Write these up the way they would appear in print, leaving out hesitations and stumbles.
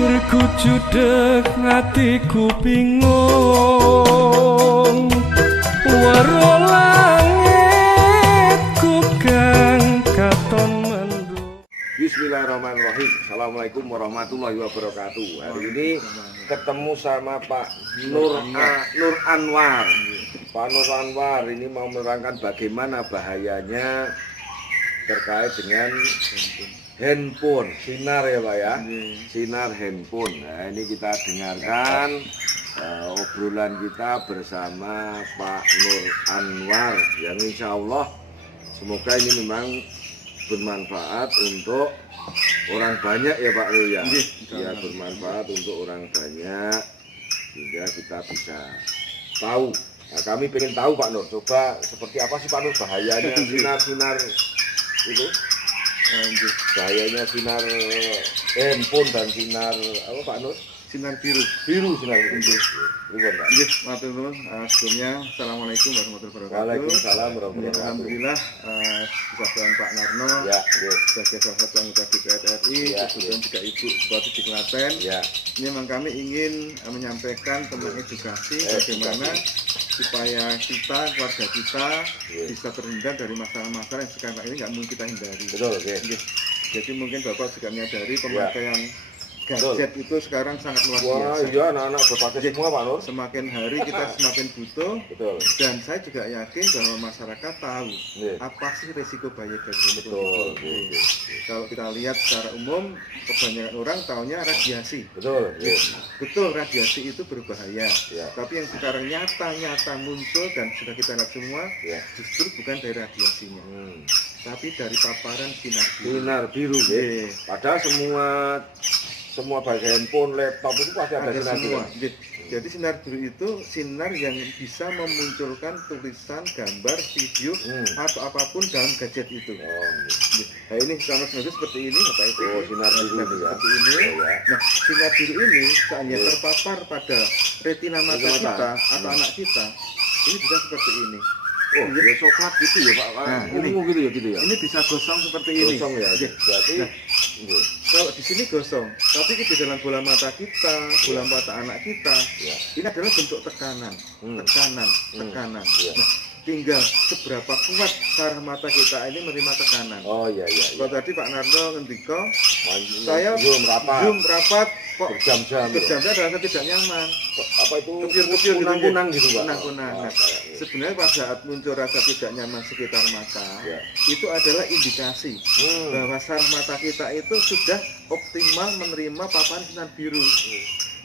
Pikirku judeg, hatiku bingung. Waro langitku kang katon mendung. Bismillahirrahmanirrahim. Assalamualaikum warahmatullahi wabarakatuh. Hari ini ketemu sama Pak Nur Anwar. Pak Nur Anwar ini mau menerangkan bagaimana bahayanya terkait dengan handphone, sinar ya Pak ya, sinar handphone. Nah ini kita dengarkan obrolan kita bersama Pak Nur Anwar yang insya Allah semoga ini memang bermanfaat untuk orang banyak ya Pak Nur ya. Ya bermanfaat untuk orang banyak sehingga kita bisa tahu. Nah, kami pengen tahu Pak Nur, coba seperti apa sih Pak Nur bahayanya sinar-sinar itu? Bahayanya sinar handphone dan sinar apa Pak Nur? Sinar biru. Sinar biru. Matur nuwun. Sebelumnya Assalamualaikum warahmatullahi wabarakatuh. Waalaikumsalam warahmatullahi wabarakatuh. Alhamdulillah kesatuan Pak Narno sebagai salah satu anggota DPR RI, kemudian juga Ibu Bupati di Klaten. Ini memang kami ingin menyampaikan tentang edukasi bagaimana supaya kita, keluarga kita bisa terhindar dari masalah-masalah yang sekarang ini nggak mungkin kita hindari. Betul. Jadi mungkin Bapak juga menyadari pemakaian gadget itu sekarang sangat luar biasa. Wah iya, anak-anak berpakai semua Pak Nur. Semakin hari kita semakin butuh. Betul. Dan saya juga yakin bahwa masyarakat tahu apa sih resiko bahaya gadget itu. Betul. Kalau kita lihat secara umum kebanyakan orang taunya radiasi. Betul. Betul, radiasi itu berbahaya. Tapi yang sekarang nyata muncul dan sudah kita lihat semua justru bukan dari radiasinya. Tapi dari paparan sinar biru. Padahal semua baik handphone, laptop itu pasti ada sinar semua. biru. Jadi sinar biru itu sinar yang bisa memunculkan tulisan, gambar, video atau apapun dalam gadget itu. Nah ini sinar biru seperti ini, Bapak itu. Sinar biru seperti ini. Nah sinar biru ini seandainya terpapar pada retina mata kita atau anak kita, ini bisa seperti ini. Oh, ya coklat gitu ya Pak. Nah, ungu gitu ya. Ini bisa gosong seperti ini. Gosong ya. Berarti kalau di sini gosong, tapi di dalam bola mata kita, bola mata anak kita, ini adalah bentuk tekanan. Nah, tinggal seberapa kuat saraf mata kita ini menerima tekanan. Oh iya. Kalau tadi Pak Narno ngendiko, saya zoom rapat kok berjam-jam rasa tidak nyaman. Apa itu kecil kunang-kunang gitu Pak? Kunang-kunang. Nah, sebenarnya pada saat muncul rasa tidak nyaman sekitar mata, itu adalah indikasi bahwa saraf mata kita itu sudah optimal menerima paparan sinar biru.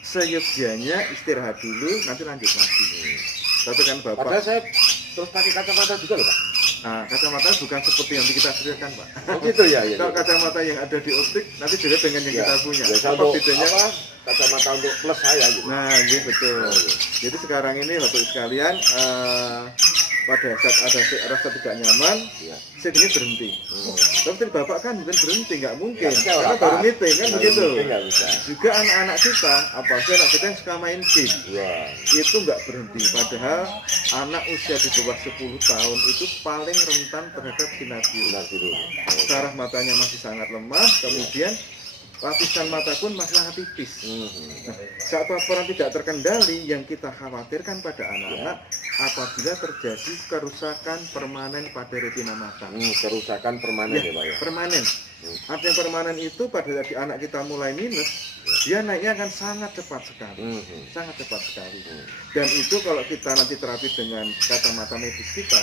Seyogyanya istirahat dulu, nanti lanjut lagi. Tapi kan Bapak. Padahal saya terus pakai kacamata juga loh Pak. Nah, kacamata bukan seperti yang kita sediakan Pak. Oh gitu ya. Kalau kacamata yang ada di optik nanti beda dengan yang kita punya. Apa bedanya? Kacamata untuk plus saya gitu. Nah, ini betul. Jadi sekarang ini Bapak sekalian pada saat ada rasa tidak nyaman, saya ini berhenti. Tapi Bapak kan bukan berhenti, nggak mungkin. Karena baru meeting kan begitu. Juga anak-anak kita, apalagi anak kita yang suka main game, itu nggak berhenti. Padahal anak usia di bawah 10 tahun itu paling rentan terhadap sinar biru. Saraf matanya masih sangat lemah, kemudian lapisan mata pun masih sangat tipis. Nah, saat paparan tidak terkendali, yang kita khawatirkan pada anak-anak apabila terjadi kerusakan permanen pada retina mata. Kerusakan permanen ya Pak ya? Permanen. Artinya permanen itu pada saat anak kita mulai minus, dia naiknya akan sangat cepat sekali. Sangat cepat sekali. Dan itu kalau kita nanti terapi dengan kacamata medis kita,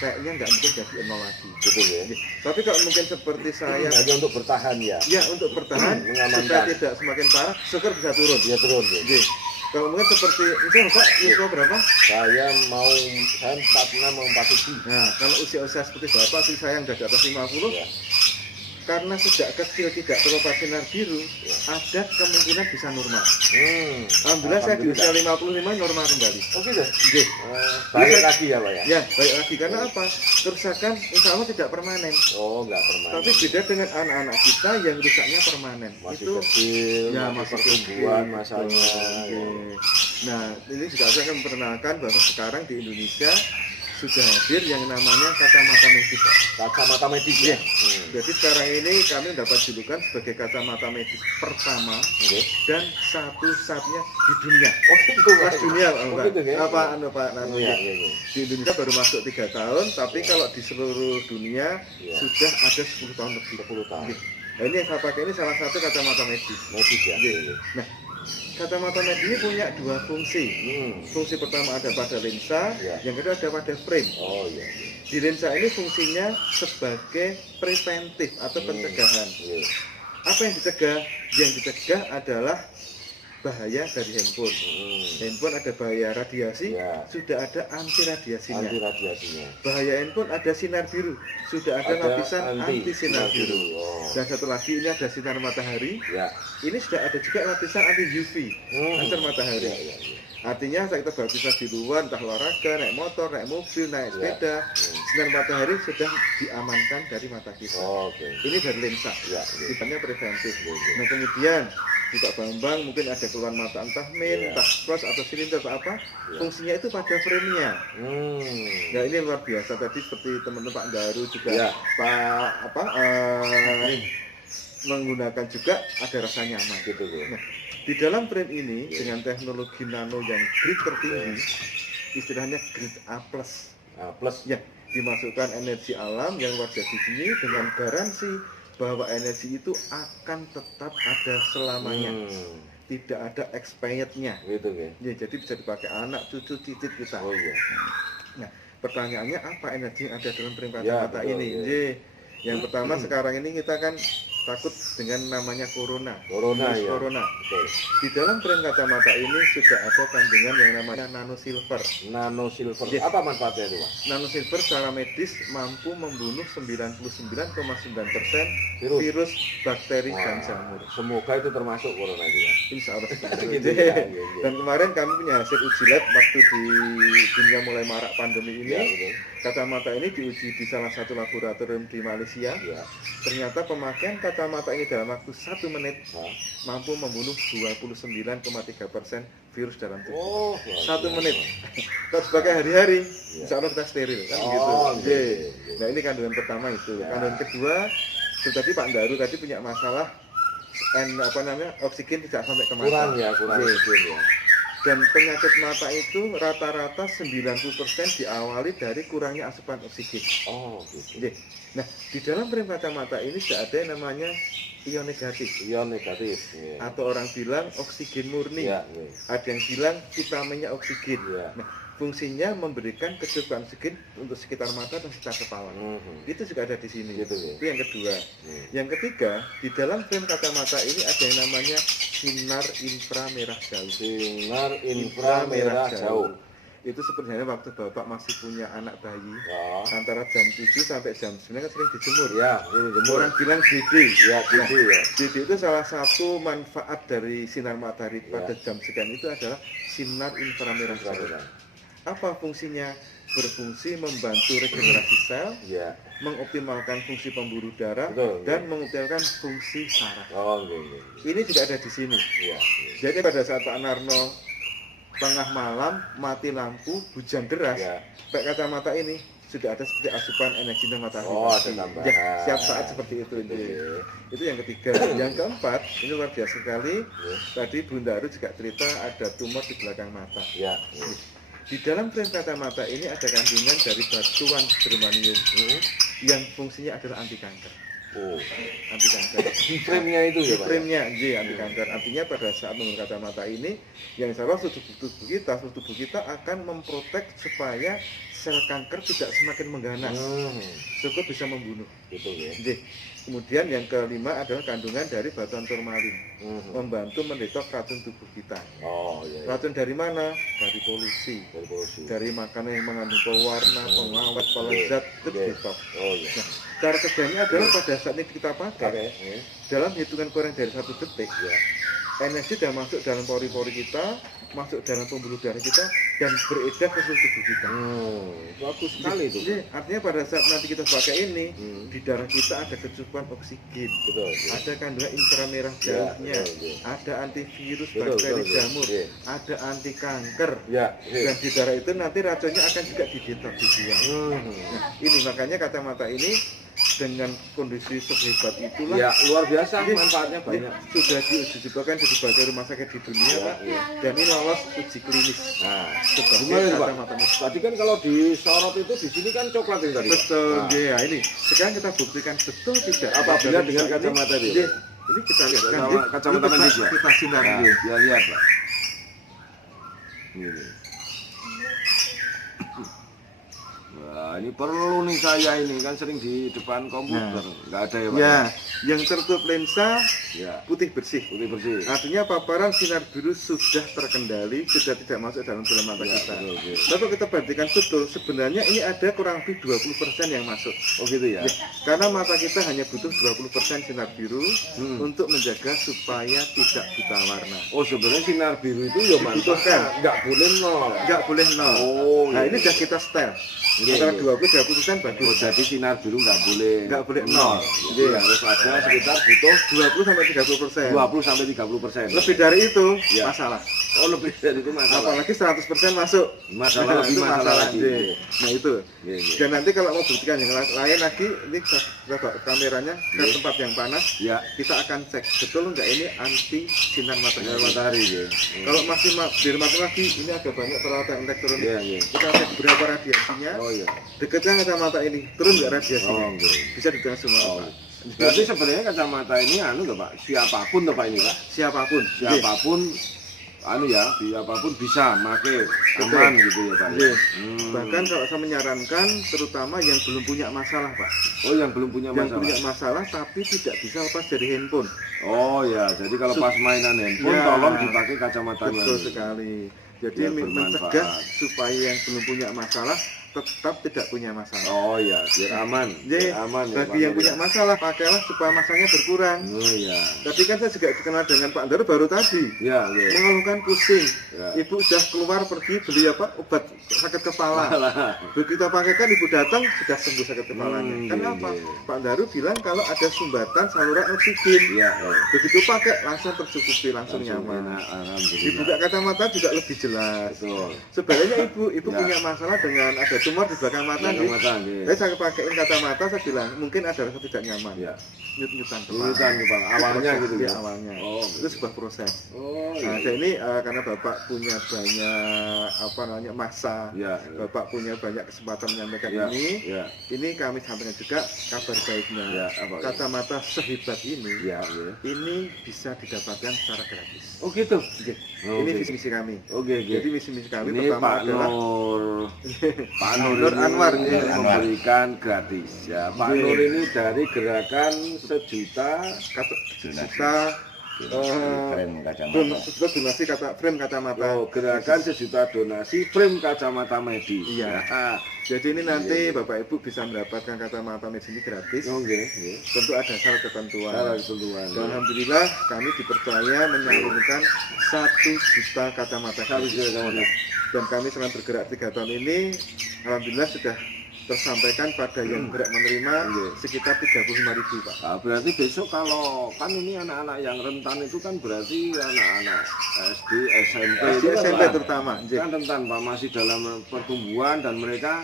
kayaknya nggak mungkin jadi nol lagi. Betul ya. Tapi kalau mungkin seperti saya, hanya untuk bertahan ya. Ya untuk bertahan supaya tidak semakin parah, sugar bisa turun. Ya turun. Kalau mungkin seperti misalnya Bapak usia berapa? Saya 46 mau 47. Nah kalau usia-usia seperti Bapak sih saya yang sudah di atas 50. Karena sejak kecil tidak terpapar sinar biru, ada kemungkinan bisa normal. Alhamdulillah saya di usia 55 normal kembali. Oh gitu? Baik lagi ya Pak ya? Ya, baik lagi. Karena apa? Kerusakan insya Allah tidak permanen. Oh, nggak permanen. Tapi beda dengan anak-anak kita yang rusaknya permanen. Masih itu kecil, masih pertumbuhan masanya. Nah, ini juga saya akan memperkenalkan bahwa sekarang di Indonesia sudah hadir yang namanya kacamata medis. Kacamata medis ya. Jadi sekarang ini kami dapat julukan sebagai kacamata medis pertama dan satu-satunya di dunia. Oh itu Kelas dunia Pak. gitu, ya? Apa Pak Iya. di Indonesia baru masuk 3 tahun, tapi kalau di seluruh dunia sudah ada 10 tahun lebih. 10 tahun. Nah, ini yang saya pakai ini salah satu kacamata medis. Medis ya. Nah, kacamata medis ini punya 2 fungsi. Fungsi pertama ada pada lensa, yang kedua ada pada frame. Oh iya. Di lensa ini fungsinya sebagai preventif atau pencegahan. Apa yang dicegah? Yang dicegah adalah bahaya dari handphone. Handphone ada bahaya radiasi, sudah ada anti radiasinya. Bahaya handphone ada sinar biru, sudah ada lapisan anti sinar biru. Dan satu lagi ini ada sinar matahari. Ini sudah ada juga lapisan anti UV, sinar matahari. Artinya saat kita beraktivitas di luar, entah olahraga, naik motor, naik mobil, naik sepeda, sinar matahari sudah diamankan dari mata kita. Ini dari lensa, sifatnya preventif. Nah kemudian di Pak Bambang mungkin ada keluhan mata entah min, entah plus atau silinder atau apa, fungsinya itu pada frame-nya. Nah ini luar biasa tadi seperti teman-teman Pak Daru juga menggunakan juga ada rasa nyaman. Nah, di dalam frame ini dengan teknologi nano yang grade tertinggi, istilahnya grade A+. Ya, dimasukkan energi alam yang luar biasa di sini dengan garansi bahwa energi itu akan tetap ada selamanya, tidak ada expirednya. Ya, jadi bisa dipakai anak, cucu, cicit kita. Nah, pertanyaannya apa energi yang ada dalam frame kacamata ini? Yang pertama sekarang ini kita kan takut dengan namanya corona. Corona. Di dalam frame kacamata ini sudah ada kandungan yang namanya nano silver. Apa manfaatnya itu, Pak? Nano silver secara medis mampu membunuh 99,9% virus, bakteri, dan jamur. Semoga itu termasuk corona itu ya. Insya Allah. Dan kemarin kami punya hasil uji lab waktu di dunia mulai marak pandemi ini. Kacamata ini diuji di salah satu laboratorium di Malaysia. Ternyata pemakaian kacamata ini dalam waktu 1 menit mampu membunuh 29,3% virus dalam tubuh. 1 menit. Kalau sebagai hari-hari, insya Allah kita steril kan gitu. Nah ini kandungan pertama itu. Kandungan kedua, tadi Pak Daru tadi punya masalah oksigen tidak sampai ke mata. Kurang oksigen ya. Dan penyakit mata itu rata-rata 90% diawali dari kurangnya asupan oksigen. Nah, di dalam frame kacamata ini sudah ada yang namanya ion negatif. Atau orang bilang oksigen murni. Ada yang bilang vitaminnya oksigen. Nah, fungsinya memberikan kecukupan oksigen untuk sekitar mata dan sekitar kepala. Itu juga ada di sini. Itu yang kedua. Yang ketiga, di dalam frame kacamata ini ada yang namanya sinar inframerah jauh. Itu sebenarnya waktu Bapak masih punya anak bayi, antara jam 7 sampai jam 9 kan sering dijemur. Orang bilang DD. DD itu salah satu manfaat dari sinar matahari pada jam sekian itu adalah sinar inframerah jauh. Apa fungsinya? Berfungsi membantu regenerasi sel, mengoptimalkan fungsi pembuluh darah, dan mengoptimalkan fungsi saraf. Ini tidak ada di sini. Jadi pada saat Pak Narno tengah malam mati lampu, hujan deras, pakai kacamata ini sudah ada seperti asupan energi matahari. Siap saat seperti itu. Itu yang ketiga. Yang keempat, ini luar biasa sekali. Tadi Bunda Aru juga cerita ada tumor di belakang mata. Di dalam frame kacamata ini ada kandungan dari batuan germanium yang fungsinya adalah anti kanker. Anti kanker. Di frame-nya itu ya, Pak? Di frame-nya, anti kanker. Artinya pada saat menggunakan kacamata ini, yang salah tubuh kita akan memprotek supaya sel kanker tidak semakin mengganas, cukup bisa membunuh. Kemudian yang kelima adalah kandungan dari batuan turmalin, membantu mendetok racun tubuh kita. Racun dari mana? Dari polusi, dari makanan yang mengandung pewarna, pengawet, pelezat, itu detok. Nah, cara kerjanya adalah pada saat ini kita pakai, dalam hitungan kurang dari 1 detik ya, energi sudah masuk dalam pori-pori kita, masuk dalam pembuluh darah kita dan beredar ke seluruh tubuh kita. Bagus sekali itu. Jadi artinya pada saat nanti kita pakai ini, di darah kita ada kecukupan oksigen, Betul. ada kandungan inframerah Ya, jauhnya, betul. ada antivirus, Betul, bakteri betul. jamur, Iya. ada anti kanker. Ya. Dan di darah itu nanti racunnya akan juga didetoks, dibuang. Nah, ini makanya kacamata ini dengan kondisi sehebat itulah Ya, luar biasa Jadi, manfaatnya banyak. sudah diuji cobakan di berbagai rumah sakit di dunia, Ya, Pak. ya. Dan ini lolos uji klinis Nah, sebagai gimana itu, Pak? kacamata medis. Tadi kan kalau disorot itu di sini kan coklat yang tadi. Pak. Betul, Nah, ya ini. Sekarang kita buktikan betul tidak. Apabila Dari dengan ini, kacamata dia, Iya, Pak? ini kita lihat kan. Sama Iya. kacamata Ini medis ya? kita sinar Nah, iya. ya lihat, Pak. Ini. Wah, ini perlu nih saya ini kan sering di depan komputer, nggak ada ya, Pak? Ya, yang tertutup lensa Ya, putih bersih. putih bersih. Artinya paparan sinar biru sudah terkendali, sudah tidak masuk dalam bola mata Ya, kita. betul, betul. Tapi kita perhatikan betul, sebenarnya ini ada kurang lebih 20% yang masuk. Oh gitu ya? Ya, karena mata kita hanya butuh 20% sinar biru untuk menjaga supaya tidak buta warna. Oh sebenarnya sinar biru itu ya Dibutuhkan. manfaat, nggak boleh nol. Nggak boleh nol. Oh, Nah iya. ini sudah kita setel. Iya, Antara iya. 20-30% Oh, bagus. jadi sinar biru nggak boleh nol. Jadi Iya. harus ada sekitar butuh 20-30%. 20-30%. Lebih dari itu Ya. masalah. Oh lebih dari itu masalah. Apalagi 100% masuk. Masalah lebih Itu masalah lagi. Iya. Nah itu. Iya, iya. Dan nanti kalau mau buktikan yang lain lagi, ini kita bawa kameranya ke Iya. tempat yang panas. Ya, Kita akan cek betul nggak ini anti sinar sinar matahari. matahari ya. Kalau masih biar mati lagi, ini ada banyak peralatan elektronik. Iya, iya. Kita cek berapa radiasinya. Oh iya. Dekatnya kacamata ini, turun nggak radiasinya? Oh, iya. Bisa ditekan semua. Oh. Pak. Berarti sebenarnya kacamata ini anu tuh Pak, siapapun tuh Pak ini Pak. Siapapun. Siapapun anu ya, siapapun bisa make aman gitu ya Pak. Iya. Ya? Bahkan kalau saya menyarankan, terutama yang belum punya masalah, Pak. Oh yang belum punya Yang masalah. punya masalah tapi tidak bisa lepas dari handphone. Oh ya, jadi kalau pas mainan handphone Ya. tolong dipakai kacamatanya. Betul ini. sekali. Jadi Biar bermanfaat. mencegah supaya yang belum punya masalah tetap tidak punya masalah. Oh ya, biar aman. Jadi Biar aman ya, bagi Pak yang Nur, punya ya. masalah pakailah supaya masalahnya berkurang. Oh ya. Tapi kan saya juga dikenal dengan Pak Daru baru tadi Ya, ya. mengeluhkan pusing. Ya. Ibu sudah keluar pergi beli apa obat sakit kepala. Alah. Begitu pakai kan ibu datang sudah sembuh sakit kepalanya. Kenapa? iya. Pak Daru bilang kalau ada sumbatan saluran oksigen. Iya, ya. Begitu pakai langsung tercukupi, langsung nyaman. enak, alhamdulillah. Dibuka kacamata juga lebih jelas. Betul. Sebenarnya ibu Ya. punya masalah dengan ada tumor di belakang mata. nih. Kacamata nggih. Saya pakein kacamata, saya bilang mungkin ada rasa tidak nyaman. Ya. Nyut-nyutan Nyutan kepala awalnya Proses, gitu ya, ya. awalnya. Oh. Itu sebuah proses. Oh Nah, iya. dan ini karena Bapak punya banyak apa namanya masa, Ya. Bapak punya banyak kesempatan menyampaikan Ya. ini Ya. kami sampaikan juga kabar baiknya. Ya, apa? Kacamata sehebat ini, Ya, ya. ini bisa didapatkan secara gratis. Oh gitu. Oke. Oh, Ini oke. visi misi kami. Oke, oke. Jadi misi-misi kami Ini pertama Pak adalah Nur, Pak Nur, Nur ini Anwar, ini iya. memberikan gratis ya. Pak Iya. Nur ini dari gerakan sejuta kita donasi kata frame kacamata. oh, gerakan sejuta donasi frame kacamata medis. Iya. Ya. Jadi ini nanti Iya. Bapak Ibu bisa mendapatkan kacamata medis ini gratis. Oke, oke. Tentu ada syarat ketentuan. Salah ketentuan. Dan alhamdulillah kami dipercaya menyalurkan 1 juta kacamata. Satu juta kacamata. Dan kami selama bergerak 3 tahun ini, alhamdulillah sudah tersampaikan pada yang berhak menerima Iya. sekitar 35.000 Pak. Nah, berarti besok kalau kan ini anak-anak yang rentan itu kan berarti anak-anak SD, SMP, SD, itu kan, SMP Pak, terutama. kan rentan Pak, masih dalam pertumbuhan dan mereka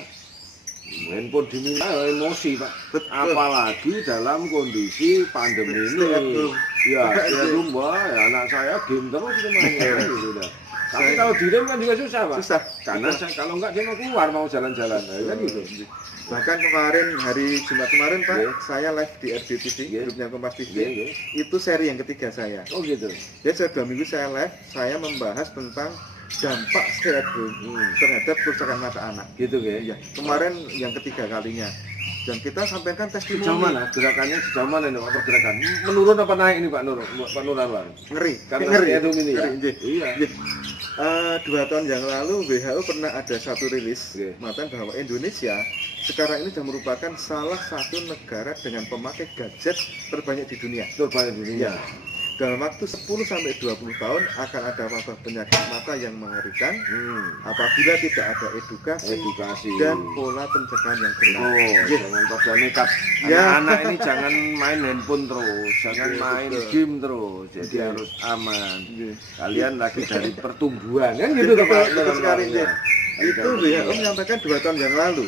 handphone diminta emosi Pak. Betul. Apalagi dalam kondisi pandemi ini. Stay at home. Ya, stay at home, wah, ya, anak saya game terus itu mainnya gitu dah. Tapi kalau di rem kan juga susah Pak. Susah. Karena kalau enggak dia mau keluar mau jalan-jalan. Nah, kan gitu. Bahkan kemarin hari Jumat kemarin Pak, Iya. saya live di RCTV, Iya. grupnya Kompas TV. Iya, iya. Itu seri yang ketiga saya. Oh gitu. Jadi sudah 2 minggu saya live, saya membahas tentang dampak stay at home terhadap kerusakan mata anak. Gitu ya. Iya, kemarin yang ketiga kalinya. Dan kita sampaikan Sejauh testimoni. mana gerakannya, sejauh mana ini Pak pergerakan? Menurun apa naik ini Pak Nur? Pak Nur Anwar? Ngeri, Karena ngeri, stay at home ini ya? ngeri, Iya. Iya. 2 tahun yang lalu WHO pernah ada satu rilis Oke. mengatakan bahwa Indonesia sekarang ini sudah merupakan salah satu negara dengan pemakai gadget terbanyak di dunia. Terbanyak di dunia. Dalam waktu 10 sampai 20 tahun akan ada wabah penyakit mata yang mengerikan apabila tidak ada edukasi dan pola pencegahan yang benar. Jangan pada nekat. Ya. Anak-anak ini jangan main handphone terus, jangan main game terus. Jadi harus aman. Kalian lagi dari pertumbuhan kan gitu Pak. Betul sekali. Itu WHO menyampaikan 2 tahun yang lalu.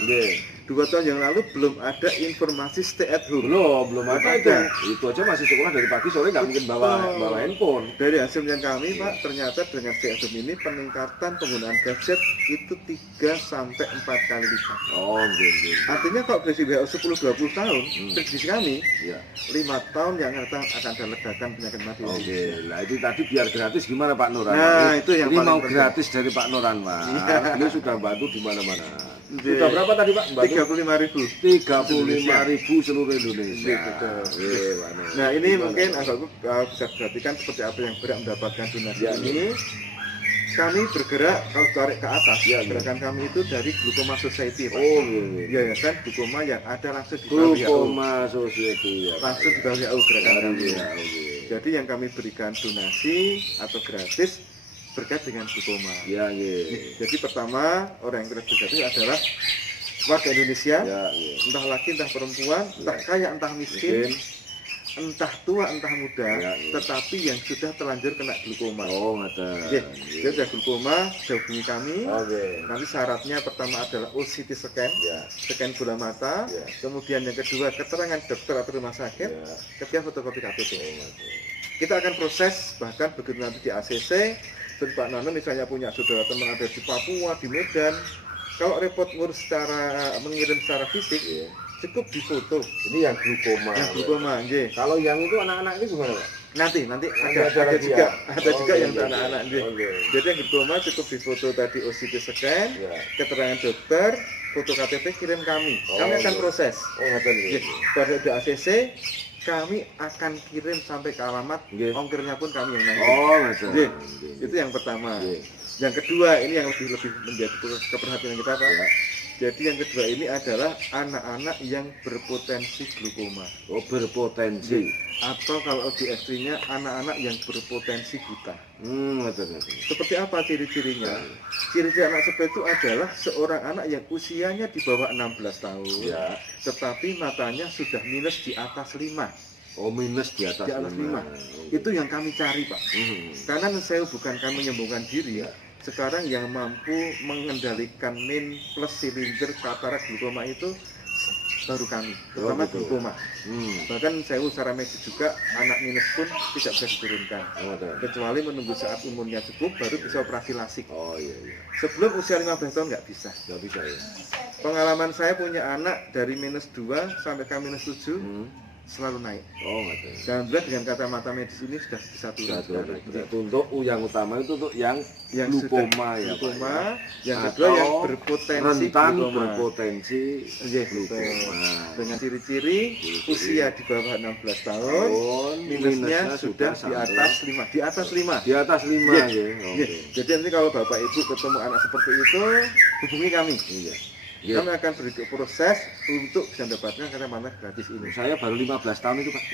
2 tahun yang lalu belum ada informasi stay at home. Belum ada itu. Itu aja masih sekolah dari pagi sore nggak mungkin bawa handphone. Dari hasil yang kami Pak, ternyata dengan stay at home ini peningkatan penggunaan gadget itu 3 sampai 4 kali lipat. Gitu. Artinya kalau prediksi WHO 10-20 tahun, prediksi kami 5 tahun yang akan ada ledakan penyakit mati. Lah itu tadi biar gratis gimana Pak Nur? Nah, itu yang ini paling mau penting. gratis dari Pak Nur Anwar. Beliau sudah bantu di mana-mana. Sudah berapa tadi Pak? 35.000. 35.000 seluruh Indonesia. Betul. Nah ini mungkin agak bisa perhatikan seperti apa yang berhak mendapatkan donasi ini. Kami bergerak kalau tarik ke atas, gerakan kami itu dari Glukoma Society, Pak. Yayasan Glukoma yang ada langsung di bawah WHO. Glukoma Society. Langsung di bawah WHO gerakan kami. Jadi yang kami berikan donasi atau gratis berkait dengan Glukoma. Jadi pertama orang yang gratis adalah warga Indonesia, entah laki, entah perempuan, entah kaya, entah miskin, entah tua, entah muda, tetapi yang sudah terlanjur kena glukoma. Jadi ada glukoma, hubungi kami. Nanti syaratnya pertama adalah OCT scan, scan bola mata. Kemudian yang kedua keterangan dokter atau rumah sakit, ketiga fotokopi KTP. Kita akan proses, bahkan begitu nanti di ACC, dan Pak Nano misalnya punya saudara teman ada di Papua, di Medan, kalau repot ngurus mengirim secara fisik, cukup difoto. Ini yang glukoma. Yang glukoma, Kalau yang itu anak-anak itu gimana Pak? Nanti ada juga yang untuk anak-anak. Jadi yang glukoma cukup difoto tadi OCT scan, keterangan dokter, foto KTP kirim kami. Kami akan proses. Pada di ACC kami akan kirim sampai ke alamat, ongkirnya pun kami yang nanggung. Itu yang pertama. Yang kedua ini yang lebih menjadi keperhatian kita Pak. Jadi yang kedua ini adalah anak-anak yang berpotensi glukoma. Berpotensi. Atau kalau lebih ekstrimnya anak-anak yang berpotensi buta. Seperti apa ciri-cirinya? Ciri-ciri anak seperti itu adalah seorang anak yang usianya di bawah 16 tahun, tetapi matanya sudah minus di atas 5. Minus di atas 5. Itu yang kami cari Pak. Karena saya bukan kami menyembuhkan diri. Sekarang yang mampu mengendalikan min plus silinder katarak glukoma itu baru kami, terutama glukoma. Bahkan saya secara medis juga anak minus pun tidak bisa diturunkan, kecuali menunggu saat umurnya cukup baru bisa operasi lasik. Sebelum usia 15 tahun nggak bisa. Pengalaman saya punya anak dari minus 2 sampai ke minus 7 selalu naik. Dan dengan kacamata medis ini sudah bisa turun. Untuk yang utama itu untuk yang glukoma glukoma, yang kedua yang berpotensi berpotensi glukoma. Dengan ciri-ciri usia di bawah 16 tahun, minusnya sudah di atas 5. Di atas 5. Jadi nanti kalau Bapak Ibu ketemu anak seperti itu, hubungi kami. Kami akan beri proses untuk bisa mendapatkan kacamata gratis ini. Saya baru 15 tahun itu Pak.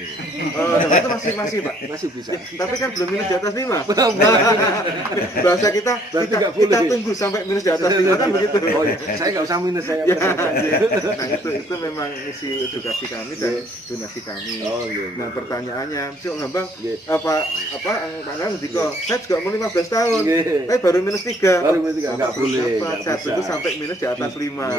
Itu masih Pak, masih bisa. Tapi kan belum minus di atas 5. Bahasa kita tunggu sampai minus di atas 5 kan begitu. Saya nggak usah minus saya. Nah itu memang misi edukasi kami dan donasi kami. Nah pertanyaannya, Bang, apa Pak Nang Diko? Saya juga mau 15 tahun, tapi baru minus 3. Nggak boleh. Saya tunggu sampai minus di atas 5.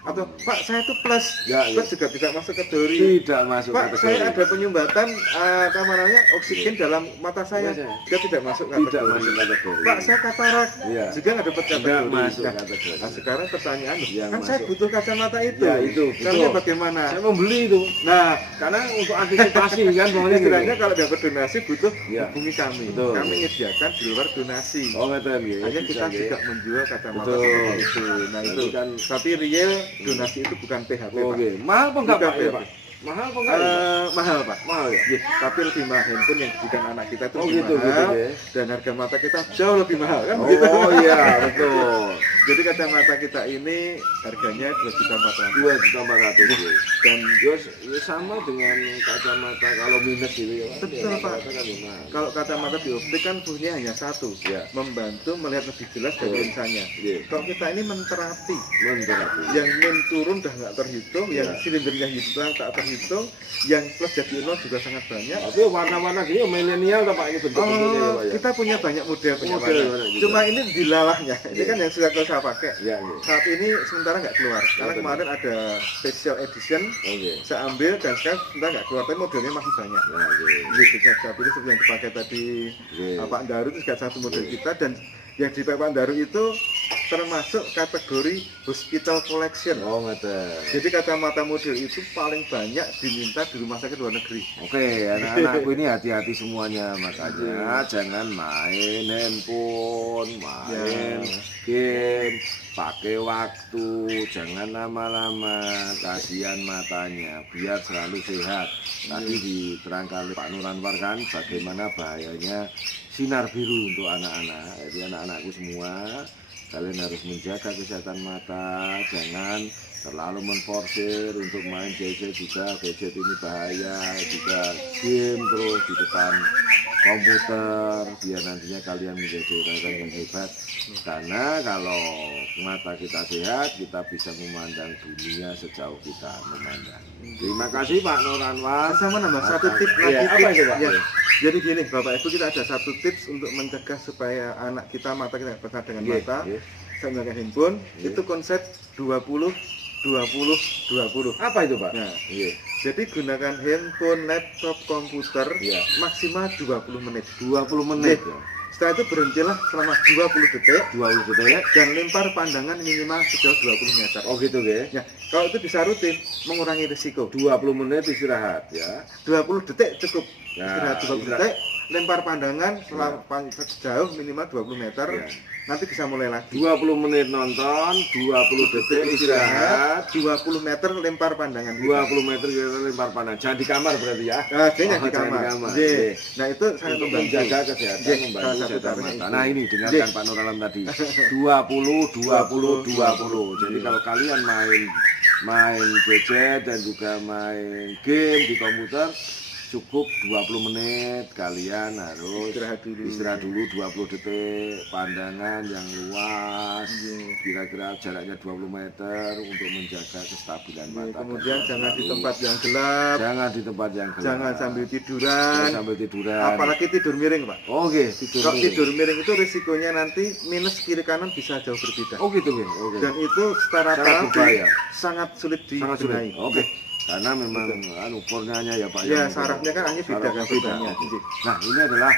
Atau Pak saya itu plus juga tidak masuk kategori. Tidak masuk Pak kategori. saya ada penyumbatan kamarnya oksigen dalam mata saya, dia tidak masuk kategori. Pak saya katarak juga nggak dapat kategori. Nah sekarang pertanyaan, kan saya butuh kacamata itu. Caranya bagaimana? Saya mau beli itu. Nah karena untuk antisipasi kan pokoknya istilahnya kalau dapat donasi butuh hubungi kami. Kami menyediakan di luar donasi. Hanya kita juga menjual kacamata seperti itu. Nah itu kan, tapi real donasi itu bukan PHP Pak. Mahal apa enggak Pak? Mahal apa enggak? Ya, Pak? Mahal Pak. Mahal ya? Iya, tapi lebih mahal handphone yang diberikan anak kita itu Oh, lebih gitu, mahal gitu, ya. dan harga mata kita jauh lebih mahal kan begitu. Oh iya, betul. Jadi kacamata kita ini harganya 2.400.000 2.400.000 ya. dan Ya sama dengan kacamata kalau minus gitu ya. Pak. Betul, Ya, Pak. rata-rata kan mahal. kalau kacamata dioptik kan fungsinya hanya satu, Ya. membantu melihat lebih jelas dari Betul. lensanya. Iya. Kalau kita ini menterapi, Menterapi. yang min turun udah nggak terhitung, yang Ya. silindernya hilang tak terhitung, yang plus jadi nol juga sangat banyak. Tapi warna-warna gini milenial tuh Pak ini bentuk-bentuknya ya Pak ya. Kita punya banyak model punya Model warna. banyak juga. Cuma ini dilalahnya. Ini Iya. kan yang sudah saya pakai. Ya, ya. Saat ini sementara nggak keluar. Karena Betul. kemarin ada special edition. Oke. Saya ambil dan sekarang sementara nggak keluar. Tapi modelnya masih banyak. Ya, oke. Gitu saya pilih seperti yang dipakai tadi Iya. Pak Daru itu juga satu model kita, dan yang dipakai Pak Daru itu termasuk kategori hospital collection. Oh, ngeten. Jadi kacamata model itu paling banyak diminta di rumah sakit luar negeri. Oke, anak-anakku ini hati-hati semuanya, makanya jangan main handphone, main game, pakai waktu, jangan lama-lama, kasihan matanya, biar selalu sehat. Tadi diterangkan oleh Pak Nur Anwar kan bagaimana bahayanya sinar biru untuk anak-anak. Jadi anak-anakku semua, kalian harus menjaga kesehatan mata, jangan terlalu menforsir untuk main gadget juga. Gadget ini bahaya, juga game terus di depan komputer, biar nantinya kalian menjadi orang yang hebat. Karena kalau mata kita sehat, kita bisa memandang dunia sejauh kita memandang. Terima kasih Pak Nur Anwar. Sama nambah satu tips Iya, lagi. apa itu, Pak? Ya. Jadi gini Bapak Ibu, kita ada satu tips untuk mencegah supaya anak kita mata kita nggak pernah dengan Iya, mata. iya. Saya menggunakan handphone, Iya. itu konsep 20-20-20. Apa itu Pak? Nah, Iya. jadi gunakan handphone, laptop, komputer Iya. maksimal 20 menit. 20 menit ya. Setelah itu berhentilah selama 20 detik 20 detik. dan lempar pandangan minimal sejauh 20 meter. Oh gitu ya. Ya, kalau itu bisa rutin mengurangi risiko. 20 menit istirahat ya. 20 detik cukup. Ya, Istirahat 20 istirahat. detik, lempar pandangan selama sejauh minimal 20 meter. Ya. Nanti bisa mulai lagi. 20 menit nonton, 20 detik istirahat, 20 meter lempar pandangan. 20 meter kita lempar panah. Jangan di kamar berarti ya. Nah, dia Oh, di jangan kamar. di kamar. Iya. Iya. Nah, itu sangat Untuk membantu. menjaga kesehatan, Iya, membantu salah satu kesehatan caranya mata. itu. Nah ini dengarkan Iya. Pak Nur Alam tadi 20-20-20. Jadi Iya. kalau kalian main gadget dan juga main game di komputer, cukup 20 menit kalian harus Istirahat dulu. 20 detik, pandangan yang luas, Iya. kira-kira jaraknya 20 meter untuk menjaga kestabilan Iya, mata. kemudian dan jangan di selalu- tempat yang gelap, jangan di tempat yang gelap, jangan sambil jangan tiduran, sambil tiduran. apalagi tidur miring, Pak. Oke, tidur. Kalau miring. tidur miring itu risikonya nanti minus kiri kanan bisa jauh berbeda. Oh gitu ya. Oke. Dan itu secara Sangat terapi berbahaya. sangat sulit Sangat sulit. dibenahi. Oke. Karena memang ukurnya ya Pak. Ya, yang sarafnya kan hanya beda sarafnya kan beda. bentuknya. Oke. Nah, ini adalah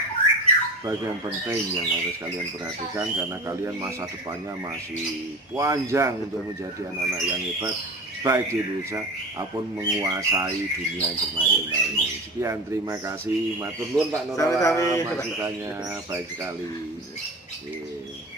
bagian penting yang harus kalian perhatikan karena kalian masa depannya masih panjang untuk menjadi anak-anak yang hebat baik di Indonesia maupun menguasai dunia internasional ini. Sekian, terima kasih. Matur nuwun Pak Nur Alam. Sami-sami. Masukannya baik sekali. Oke.